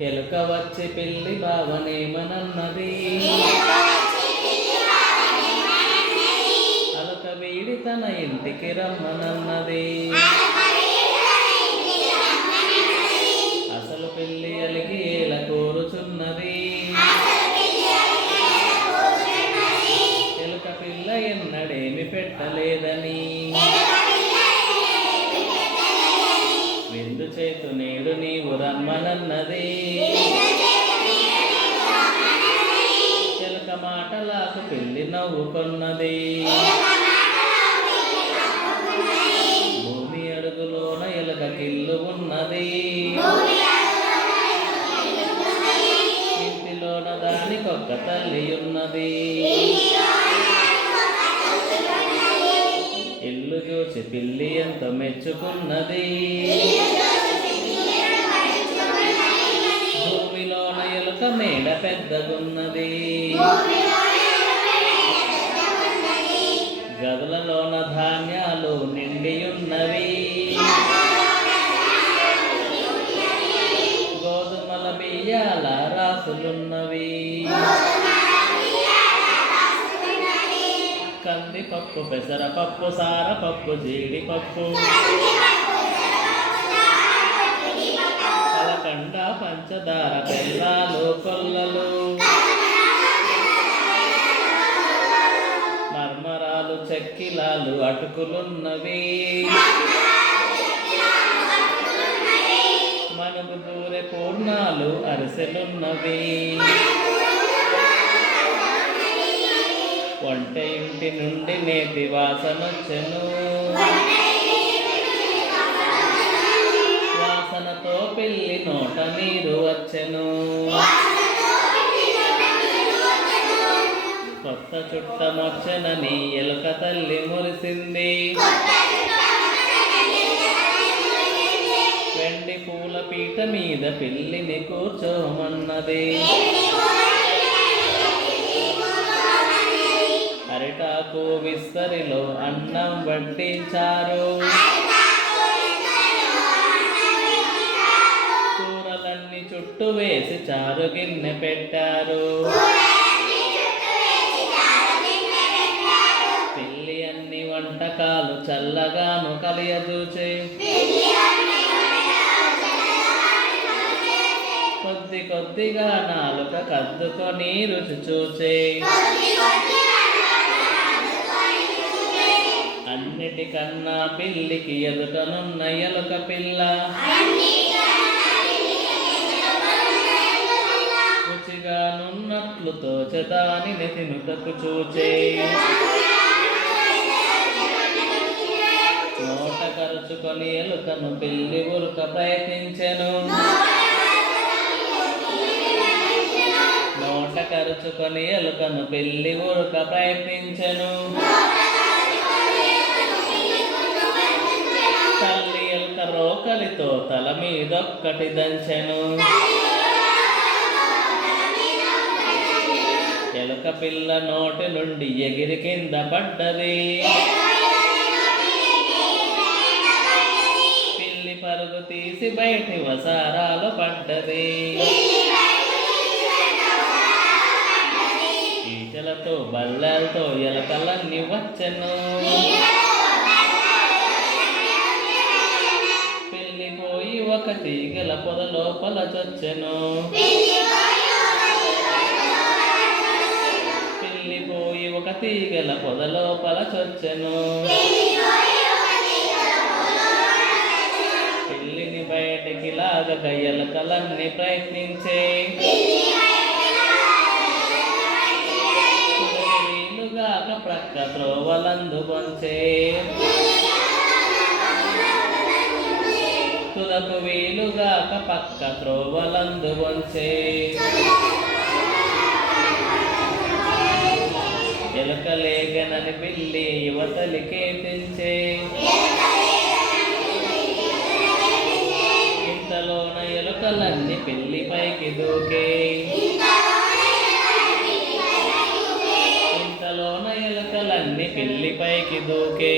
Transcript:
ఎలుక వచ్చి పిల్లి బావనేమనన్నది అలక వీడి తన ఇంటికి రమ్మనన్నది. చేతు నీవు రమ్మనన్నది. చిలక మాటలాకు పిల్లి నవ్వుకున్నది. భూమి అడుగులోన ఎలుక కిల్లు ఉన్నది. ఇంటిలోన దానికొక్క తల్లి ఉన్నది. ఇల్లు చూసి పిల్లి ఎంత మెచ్చుకున్నది. పెద్దగున్నది. గదులలోన ధాన్యాలు నిండియున్నవి. గోధుమల బియ్యాల రాసులున్నవి. కందిపప్పు పెసరపప్పు సారపప్పు జీడిపప్పు. కలకండ పంచదార బెల్లాలు కొల్లలు మర్మరాలు చెక్కిలాలు అటుకులున్నవి. మనకు దూరే పూర్ణాలు అరిసెలున్నవి. వంట ఇంటి నుండి నేతి వాసనొచ్చెను. మనతో పెళ్ళి నోట నీరు వచ్చెను. కొత్త చుట్టమొచ్చెనని ఎలుక తల్లి మురిసింది. వెండి పూల పీట మీద పిల్లిని కూర్చోమన్నది. అరిటాకు విస్తరిలో అన్నం వడ్డించారు. చుట్టూ వేసి చారు గిన్నె పెట్టారు. పెళ్ళి అన్ని వంటకాలు చల్లగాను కలియదూచే కొద్ది కొద్దిగా నాలుక కద్దుకొని రుచి చూచే అన్నిటికన్నా పిల్లికి ఎదుటనున్న ఎలుక పిల్ల. స్వచ్ఛతాని తోచదాని తినుటకు చూచే. నోట కరుచుకొని ఎలుకను పిల్లి ఉరుక ప్రయత్నించెను. నోట కరుచుకొని ఎలుకను పిల్లి ఉరుక ప్రయత్నించెను. తల్లి ఎలుక రోకలితో తల మీదొక్కటి దంచెను. ఎలుక పిల్ల నోటి నుండి ఎగిరి కింద పడ్డది. పిల్లి పరుగు తీసి బయటి వసారాలు పడ్డది. ఈటలతో బల్లెలతో ఎలకలన్నీ వచ్చను. పిల్లి పోయి ఒక తీగల పొద లోపల చొచ్చెను. ఒక తీగల పొదలోపల చొచ్చెను. పిల్లిని బయటికి లాగక ఎలకలన్నీ ప్రయత్నించే. వీలుగాక ప్రక్క త్రోవలందు కొంచే తులకు వీలుగాక పక్క త్రోవలందు వంచే ఎలకలేగనని పిల్లి యువతలికే తెంచే. ఇంతలోన ఎలుకలన్నీ పిల్లి పైకి దూకే. ఇంతలోన ఎలుకలన్నీ పిల్లి పైకి దూకే.